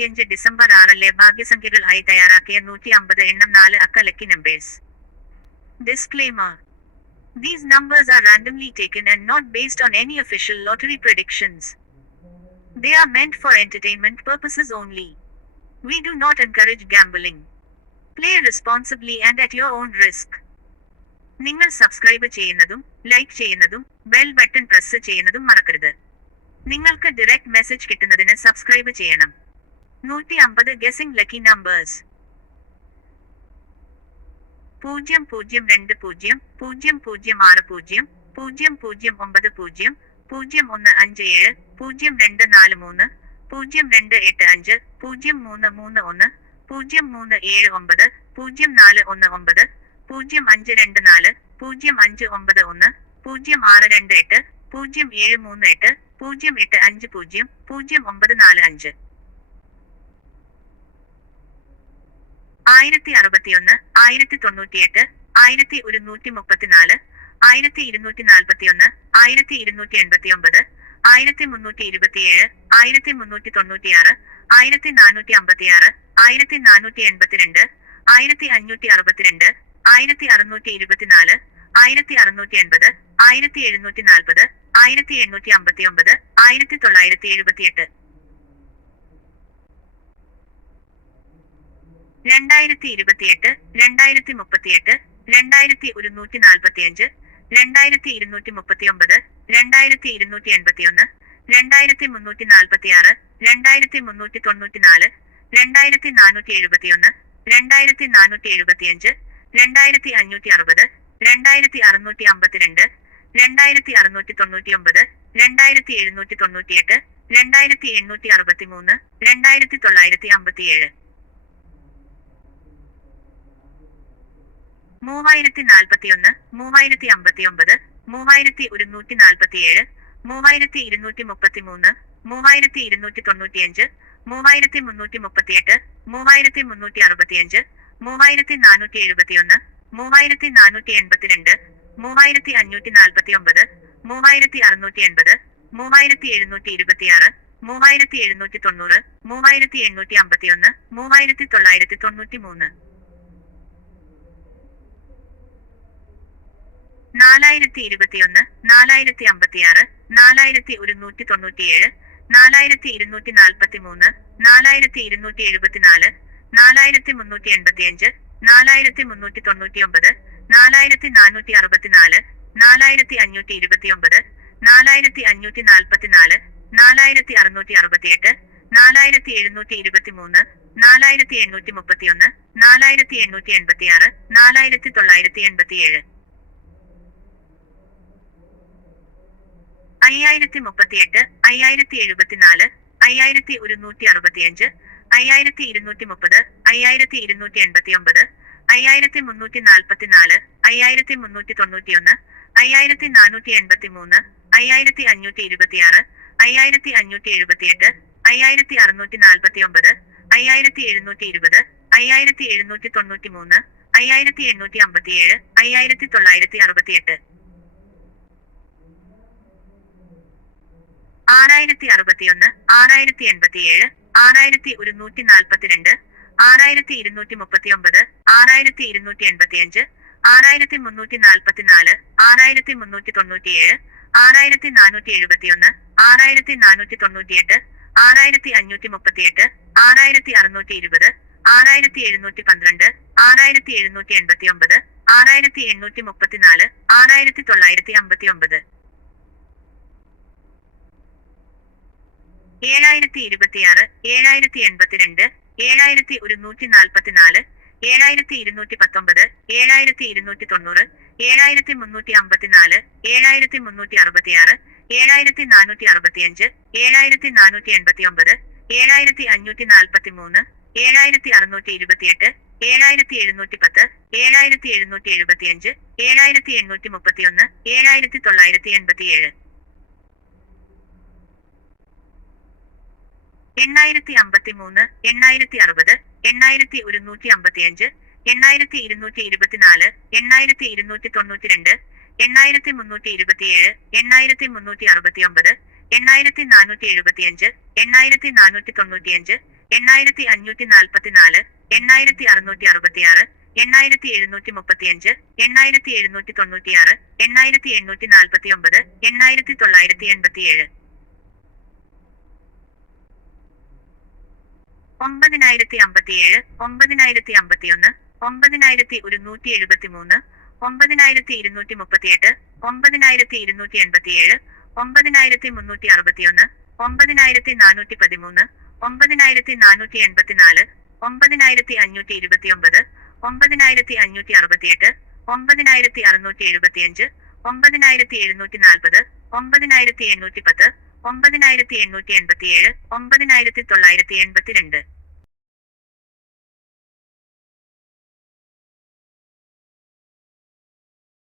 ഇരുപത്തിയഞ്ച് ഡിസംബർ ആറിലെ ഭാഗ്യസംഖ്യകൾ ആയി തയ്യാറാക്കിയ നൂറ്റി അമ്പത് എണ്ണം നാല് അക്ക lucky numbers Disclaimer These numbers are randomly taken and not based on any official lottery predictions. They are meant for entertainment purposes only. We do not encourage gambling. Play responsibly and at your own risk. നിങ്ങൾ subscribe ചെയ്യുന്നതും like ചെയ്യുന്നതും bell button press ചെയ്യുന്നതും മറക്കരുത് നിങ്ങൾക്ക് direct message കിട്ടുന്നതിന് subscribe ചെയ്യണം നൂറ്റി അമ്പത് ഗസിംഗ് ലക്കി നമ്പേഴ്സ് പൂജ്യം പൂജ്യം രണ്ട് പൂജ്യം പൂജ്യം പൂജ്യം ആറ് പൂജ്യം പൂജ്യം പൂജ്യം ഒമ്പത് പൂജ്യം പൂജ്യം ഒന്ന് അഞ്ച് ഏഴ് പൂജ്യം രണ്ട് നാല് മൂന്ന് പൂജ്യം രണ്ട് എട്ട് അഞ്ച് പൂജ്യം മൂന്ന് മൂന്ന് ഒന്ന് പൂജ്യം മൂന്ന് ഏഴ് ഒമ്പത് പൂജ്യം നാല് ഒന്ന് ഒമ്പത് പൂജ്യം അഞ്ച് രണ്ട് നാല് പൂജ്യം അഞ്ച് ഒമ്പത് ഒന്ന് പൂജ്യം ആറ് രണ്ട് എട്ട് പൂജ്യം ഏഴ് മൂന്ന് എട്ട് പൂജ്യം എട്ട് അഞ്ച് പൂജ്യം പൂജ്യം ഒമ്പത് നാല് അഞ്ച്. ആയിരത്തി അറുപത്തിയൊന്ന് ആയിരത്തി തൊണ്ണൂറ്റിയെട്ട് ആയിരത്തി ഒരുന്നൂറ്റി മുപ്പത്തിനാല് ആയിരത്തി ഇരുന്നൂറ്റി നാൽപ്പത്തിയൊന്ന് ആയിരത്തി ഇരുന്നൂറ്റി എൺപത്തിയൊമ്പത് ആയിരത്തി മുന്നൂറ്റി ഇരുപത്തിയേഴ് ആയിരത്തി മുന്നൂറ്റി തൊണ്ണൂറ്റിയാറ് ആയിരത്തി നാനൂറ്റി അമ്പത്തിയാറ് ആയിരത്തി നാനൂറ്റി എൺപത്തിരണ്ട് ആയിരത്തി അഞ്ഞൂറ്റി അറുപത്തിരണ്ട് ആയിരത്തി അറുന്നൂറ്റി ഇരുപത്തിനാല് ആയിരത്തി അറുന്നൂറ്റി എൺപത് ആയിരത്തി എഴുന്നൂറ്റി നാൽപ്പത് ആയിരത്തി എണ്ണൂറ്റി അമ്പത്തിയൊമ്പത് ആയിരത്തി തൊള്ളായിരത്തി എഴുപത്തിയെട്ട് രണ്ടായിരത്തി ഇരുപത്തിയെട്ട് രണ്ടായിരത്തി മുപ്പത്തിയെട്ട് രണ്ടായിരത്തി ഒരുന്നൂറ്റി നാൽപ്പത്തിയഞ്ച് രണ്ടായിരത്തി ഇരുന്നൂറ്റി മുപ്പത്തിയൊമ്പത് രണ്ടായിരത്തി ഇരുന്നൂറ്റി എൺപത്തിയൊന്ന് രണ്ടായിരത്തി മുന്നൂറ്റി നാൽപ്പത്തിയാറ് രണ്ടായിരത്തി മുന്നൂറ്റി തൊണ്ണൂറ്റിനാല് രണ്ടായിരത്തി നാനൂറ്റി എഴുപത്തിയൊന്ന് രണ്ടായിരത്തി നാനൂറ്റി എഴുപത്തിയഞ്ച് രണ്ടായിരത്തി അഞ്ഞൂറ്റി അറുപത് രണ്ടായിരത്തി അറുന്നൂറ്റി അമ്പത്തിരണ്ട് രണ്ടായിരത്തി അറുന്നൂറ്റി തൊണ്ണൂറ്റിയൊമ്പത് രണ്ടായിരത്തി എഴുന്നൂറ്റി തൊണ്ണൂറ്റിയെട്ട് രണ്ടായിരത്തി എണ്ണൂറ്റി അറുപത്തിമൂന്ന് രണ്ടായിരത്തി തൊള്ളായിരത്തി അമ്പത്തിയേഴ് മൂവായിരത്തി നാൽപ്പത്തിയൊന്ന് മൂവായിരത്തി അമ്പത്തിയൊമ്പത് മൂവായിരത്തി ഒരുന്നൂറ്റി നാൽപ്പത്തിയേഴ് മൂവായിരത്തി ഇരുന്നൂറ്റി മുപ്പത്തിമൂന്ന് മൂവായിരത്തി ഇരുന്നൂറ്റി തൊണ്ണൂറ്റിയഞ്ച് മൂവായിരത്തി മുന്നൂറ്റി മുപ്പത്തിയെട്ട് മൂവായിരത്തി മുന്നൂറ്റി അറുപത്തിയഞ്ച് മൂവായിരത്തി നാനൂറ്റി എഴുപത്തിയൊന്ന് മൂവായിരത്തി നാനൂറ്റി എൺപത്തിരണ്ട് മൂവായിരത്തി അഞ്ഞൂറ്റി നാൽപ്പത്തി ഒമ്പത് മൂവായിരത്തി അറുന്നൂറ്റി എൺപത് മൂവായിരത്തി എഴുന്നൂറ്റി ഇരുപത്തിയാറ് മൂവായിരത്തി എഴുന്നൂറ്റി തൊണ്ണൂറ് മൂവായിരത്തി എണ്ണൂറ്റി അമ്പത്തിയൊന്ന് മൂവായിരത്തി തൊള്ളായിരത്തി തൊണ്ണൂറ്റി മൂന്ന് നാലായിരത്തി ഇരുപത്തിയൊന്ന് നാലായിരത്തി അമ്പത്തിയാറ് നാലായിരത്തി ഒരുന്നൂറ്റി തൊണ്ണൂറ്റിയേഴ് നാലായിരത്തി ഇരുന്നൂറ്റി നാൽപ്പത്തി മൂന്ന് നാലായിരത്തി ഇരുന്നൂറ്റി എഴുപത്തിനാല് നാലായിരത്തി മുന്നൂറ്റി എൺപത്തിയഞ്ച് നാലായിരത്തി മുന്നൂറ്റി തൊണ്ണൂറ്റിയൊമ്പത് നാലായിരത്തി നാനൂറ്റി അറുപത്തിനാല് നാലായിരത്തി അഞ്ഞൂറ്റി ഇരുപത്തിയൊമ്പത് നാലായിരത്തി അഞ്ഞൂറ്റി നാൽപ്പത്തിനാല് നാലായിരത്തി അറുന്നൂറ്റി അറുപത്തിയെട്ട് നാലായിരത്തി എഴുന്നൂറ്റി ഇരുപത്തിമൂന്ന് നാലായിരത്തി എണ്ണൂറ്റി മുപ്പത്തിയൊന്ന് നാലായിരത്തി എണ്ണൂറ്റി എൺപത്തിയാറ് നാലായിരത്തി തൊള്ളായിരത്തി എൺപത്തിയേഴ് അയ്യായിരത്തി മുപ്പത്തിയെട്ട് അയ്യായിരത്തി എഴുപത്തിനാല് അയ്യായിരത്തി ഒരുന്നൂറ്റി അറുപത്തിയഞ്ച് അയ്യായിരത്തി ഇരുന്നൂറ്റി മുപ്പത് അയ്യായിരത്തി ഇരുന്നൂറ്റി എൺപത്തിയൊമ്പത് അയ്യായിരത്തി മുന്നൂറ്റി നാൽപ്പത്തിനാല് അയ്യായിരത്തി മുന്നൂറ്റി തൊണ്ണൂറ്റിയൊന്ന് അയ്യായിരത്തി നാനൂറ്റി എൺപത്തി മൂന്ന് അയ്യായിരത്തി അഞ്ഞൂറ്റി ഇരുപത്തിയാറ് അയ്യായിരത്തി അഞ്ഞൂറ്റി എഴുപത്തിയെട്ട് അയ്യായിരത്തി അറുന്നൂറ്റി നാൽപ്പത്തി ഒമ്പത് അയ്യായിരത്തി എഴുന്നൂറ്റി ഇരുപത് അയ്യായിരത്തി എഴുന്നൂറ്റി തൊണ്ണൂറ്റി മൂന്ന് അയ്യായിരത്തി എണ്ണൂറ്റി അമ്പത്തിയേഴ് അയ്യായിരത്തി തൊള്ളായിരത്തി അറുപത്തിയെട്ട് ആറായിരത്തി അറുപത്തിയൊന്ന് ആറായിരത്തി എൺപത്തിയേഴ് ആറായിരത്തി ഒരുന്നൂറ്റി നാൽപ്പത്തിരണ്ട് ആറായിരത്തി ഇരുന്നൂറ്റി മുപ്പത്തിയൊമ്പത് ആറായിരത്തി ഇരുന്നൂറ്റി എൺപത്തിയഞ്ച് ആറായിരത്തി മുന്നൂറ്റി നാൽപ്പത്തിനാല് ആറായിരത്തി മുന്നൂറ്റി തൊണ്ണൂറ്റിയേഴ് ആറായിരത്തി നാനൂറ്റി എഴുപത്തിയൊന്ന് ആറായിരത്തി നാനൂറ്റി തൊണ്ണൂറ്റിയെട്ട് ആറായിരത്തി അഞ്ഞൂറ്റി മുപ്പത്തിയെട്ട് ആറായിരത്തി അറുന്നൂറ്റി ഇരുപത് ആറായിരത്തി എഴുന്നൂറ്റി പന്ത്രണ്ട് ആറായിരത്തി എഴുന്നൂറ്റി എൺപത്തിയൊമ്പത് ആറായിരത്തി എണ്ണൂറ്റി മുപ്പത്തിനാല് ആറായിരത്തി തൊള്ളായിരത്തി അമ്പത്തിയൊമ്പത് ഏഴായിരത്തി ഇരുപത്തിയാറ് ഏഴായിരത്തി എൺപത്തിരണ്ട് ഏഴായിരത്തി ഒരുന്നൂറ്റി നാൽപ്പത്തിനാല് ഏഴായിരത്തി ഇരുന്നൂറ്റി പത്തൊമ്പത് ഏഴായിരത്തി ഇരുന്നൂറ്റി തൊണ്ണൂറ് ഏഴായിരത്തി മുന്നൂറ്റി അമ്പത്തിനാല് ഏഴായിരത്തി മുന്നൂറ്റി അറുപത്തിയാറ് ഏഴായിരത്തി നാനൂറ്റി അറുപത്തിയഞ്ച് ഏഴായിരത്തി നാനൂറ്റി എൺപത്തിയൊമ്പത് ഏഴായിരത്തി അഞ്ഞൂറ്റി നാൽപ്പത്തി മൂന്ന് ഏഴായിരത്തി അറുന്നൂറ്റി ഇരുപത്തിയെട്ട് ഏഴായിരത്തി എഴുന്നൂറ്റി പത്ത് ഏഴായിരത്തി എഴുന്നൂറ്റി എഴുപത്തിയഞ്ച് ഏഴായിരത്തി എണ്ണൂറ്റി മുപ്പത്തിയൊന്ന് ഏഴായിരത്തി തൊള്ളായിരത്തി എൺപത്തിയേഴ് എണ്ണായിരത്തി അമ്പത്തി മൂന്ന് എണ്ണായിരത്തി അറുപത് എണ്ണായിരത്തി ഒരുന്നൂറ്റി അമ്പത്തിയഞ്ച് എണ്ണായിരത്തി ഇരുന്നൂറ്റി ഇരുപത്തിനാല് എണ്ണായിരത്തി ഇരുന്നൂറ്റി തൊണ്ണൂറ്റിരണ്ട് എണ്ണായിരത്തി മുന്നൂറ്റി ഇരുപത്തിയേഴ് എണ്ണായിരത്തി മുന്നൂറ്റി അറുപത്തിയൊമ്പത് എണ്ണായിരത്തി നാനൂറ്റി എഴുപത്തിയഞ്ച് എണ്ണായിരത്തി നാനൂറ്റി തൊണ്ണൂറ്റിയഞ്ച് എണ്ണായിരത്തി അഞ്ഞൂറ്റി നാൽപ്പത്തിനാല് എണ്ണായിരത്തി അറുന്നൂറ്റി അറുപത്തിയാറ് എണ്ണായിരത്തി എഴുന്നൂറ്റി മുപ്പത്തിയഞ്ച് എണ്ണായിരത്തി എഴുന്നൂറ്റി തൊണ്ണൂറ്റിയാറ് എണ്ണായിരത്തി എണ്ണൂറ്റി നാൽപ്പത്തി ഒമ്പത് എണ്ണായിരത്തി തൊള്ളായിരത്തി എൺപത്തിയേഴ് ഒമ്പതിനായിരത്തി അമ്പത്തിയേഴ് ഒമ്പതിനായിരത്തി അമ്പത്തിയൊന്ന് ഒമ്പതിനായിരത്തി ഒരുന്നൂറ്റി എഴുപത്തി മൂന്ന് ഒമ്പതിനായിരത്തി ഇരുന്നൂറ്റി മുപ്പത്തിയെട്ട് ഒമ്പതിനായിരത്തി ഇരുന്നൂറ്റി എൺപത്തിയേഴ് ഒമ്പതിനായിരത്തി മുന്നൂറ്റി അറുപത്തിയൊന്ന് ഒമ്പതിനായിരത്തി നാനൂറ്റി പതിമൂന്ന് ഒമ്പതിനായിരത്തി നാനൂറ്റി എൺപത്തിനാല് ഒമ്പതിനായിരത്തി അഞ്ഞൂറ്റി ഇരുപത്തിയൊമ്പത് ഒമ്പതിനായിരത്തി അഞ്ഞൂറ്റി അറുപത്തിയെട്ട് ഒമ്പതിനായിരത്തി അറുന്നൂറ്റി എഴുപത്തിയഞ്ച് ഒമ്പതിനായിരത്തി എഴുന്നൂറ്റി നാൽപ്പത് ഒമ്പതിനായിരത്തി എണ്ണൂറ്റി പത്ത് ഒമ്പതിനായിരത്തി എണ്ണൂറ്റി എൺപത്തിയേഴ് ഒമ്പതിനായിരത്തി തൊള്ളായിരത്തി എൺപത്തിരണ്ട്.